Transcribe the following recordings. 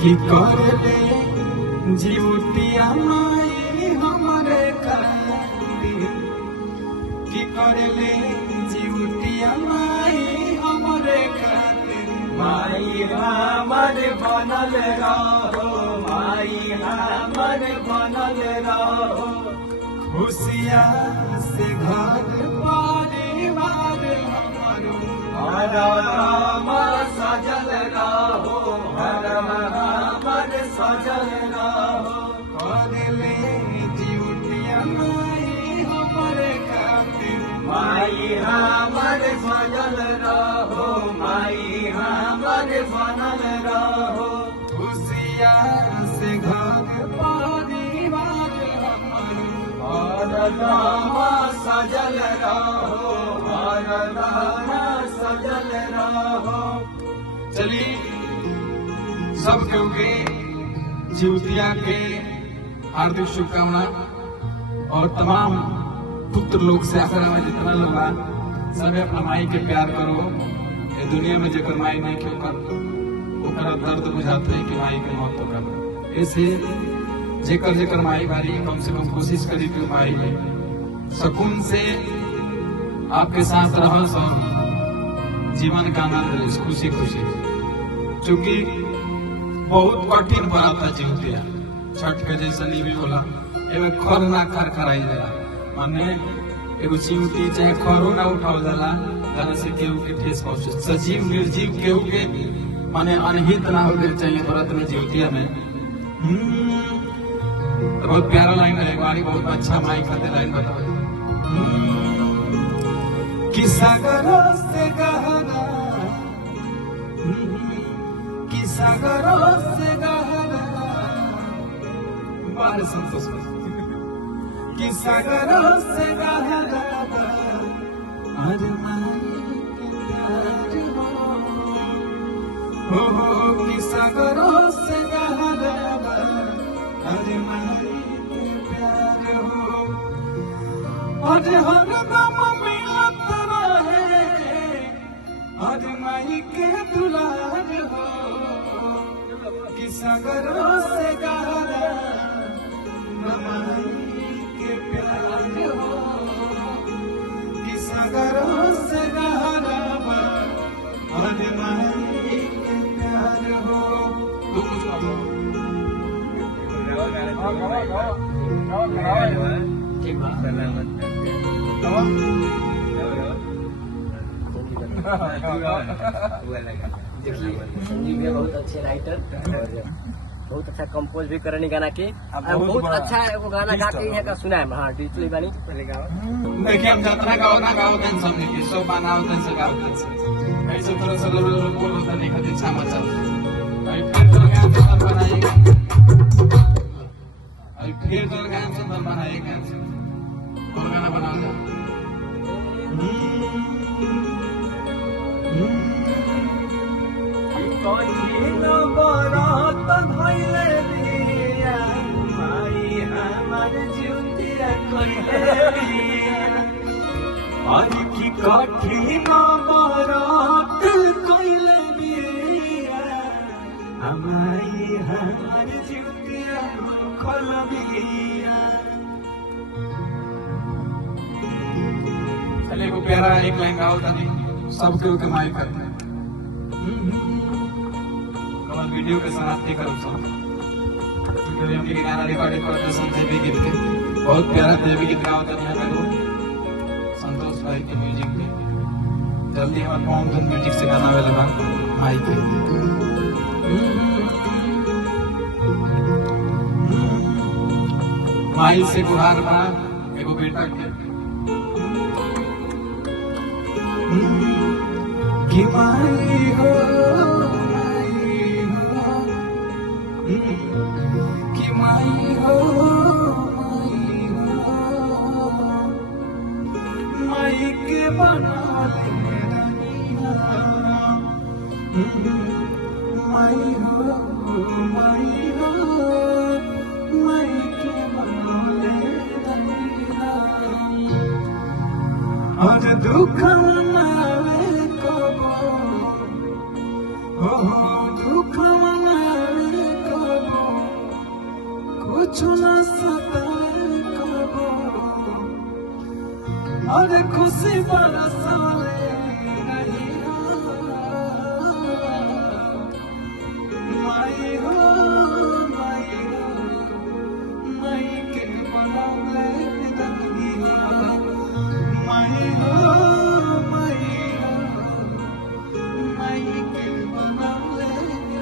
कि कर ले जीवतिया माई हमरे खातिर कि कर ले जीवतिया माई हमरे खातिर माई हमर बनल रहो, माई हमर बनल रहो। खुशिया से घर परिवार हमरो हरम सजल रहो, हरम हमर सजल रहो। कर ले जीवतिया माई हमरे खातिर माई हमर सजल रहो, माई हमर बनल रहो। खुशिया से घर परिवार हमरो हरदम सजल रहो, हरदम सजल रहो। चलिए सब केहू के जीवतिया के हार्दिक शुभकामना और तमाम पुत्र लोग से आखिर में जितना लोग बा सभी अपना माई के प्यार करो। ये दुनिया में जेकर माई नहीं के ओकर दर्द बुझाते है कि माई के मौत तो कर ऐसे जेकर जेकर माई बारी कम से कम कोशिश करी कि माई में सुकून से आपके साथ रहो और जीवन का आनंद ले खुशी खुशी। चूंकि बहुत कठिन बात है जीवतिया छठ के जैसा नहीं भी बोला एमे खर ना खर खराई जाला माने एगो जीवती चाहे खरो ना उठाओ जाला जना से केहू के ठेस पहुंचे सजीव निर्जीव केहू के माने अनहित ना होके चाहिए व्रत में जीवतिया में। तो बहुत प्यारा लाइन है हमारी बहुत अच्छा माई खाते लाइन बताओ कि सागरों से गहरा कि सागरों से गहरा बाहर संतोष कि सागरों से गहरा आज माई के प्यार हो कि सागरों से गहरा आज माई के प्यार हो आज हरदम मिलत रहे आज माई के दुलार हो कि सागरों से गहरा माई के प्यार हो कि सागरों से गहरा आज माई के प्यार हो। तू कुछ कहो ठीक बात देखिए संजीव भी बहुत अच्छे राइटर और बहुत अच्छा कंपोज भी करनी गाना के बहुत अच्छा वो गाना गा के यहाँ का सुना है। हाँ डिजिटली गानी पहले गाओ देखिए हम जितना गाओ ना गाओ तन समझ के सब बनाओ तन से गाओ तन से ऐसे थोड़ा सा लोग बोलो तो नहीं खाते छामा चल आई फिर तो गाना सुंदर बनाएगा आई फिर तो गाना सुंदर बनाएगा और गाना बनाओगे कोई न बरात भइले बिया माई हमर जीवतिया कइले बिया आज की काठी ना बारात कइले बिया हमारी हमार जीवतिया खल बिया। चले को प्यारा एक लाइन गाओ ताकि सब केहू के माई करते कमल वीडियो के समाप्ति करो सब क्योंकि हम ये गाना रिकॉर्डिंग करते हैं देवी गीत के बहुत प्यारा देवी गीत गाओ था यहाँ पे संतोष भाई के म्यूजिक में जल्दी हमारे माउंटेन म्यूजिक से गाना वाला माई के माई से गुहार बा एगो बेटा के कि माई हो कि माई हो माई के बना ले माई हो माई हो माई के बना ले आज दुख मनावे कबो हो दुख मनावे कुछ ना सताए कबो अरे खुशी बरसाले नहीं माई हो माई के बना ले नहीं माई हो माई के बना ले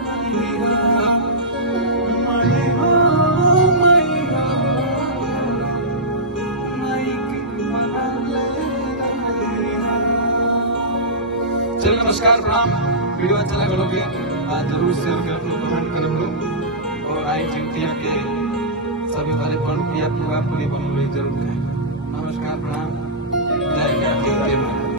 नहीं माई हो चलिए नमस्कार प्रणाम। वीडियो अच्छा लगा लोगे जरूर शेयर कर लो, कमेंट कर लो और आई जितिया के सभी बारे पर पूरा पूरी बन जरूर करें। नमस्कार प्रणाम, जय जय।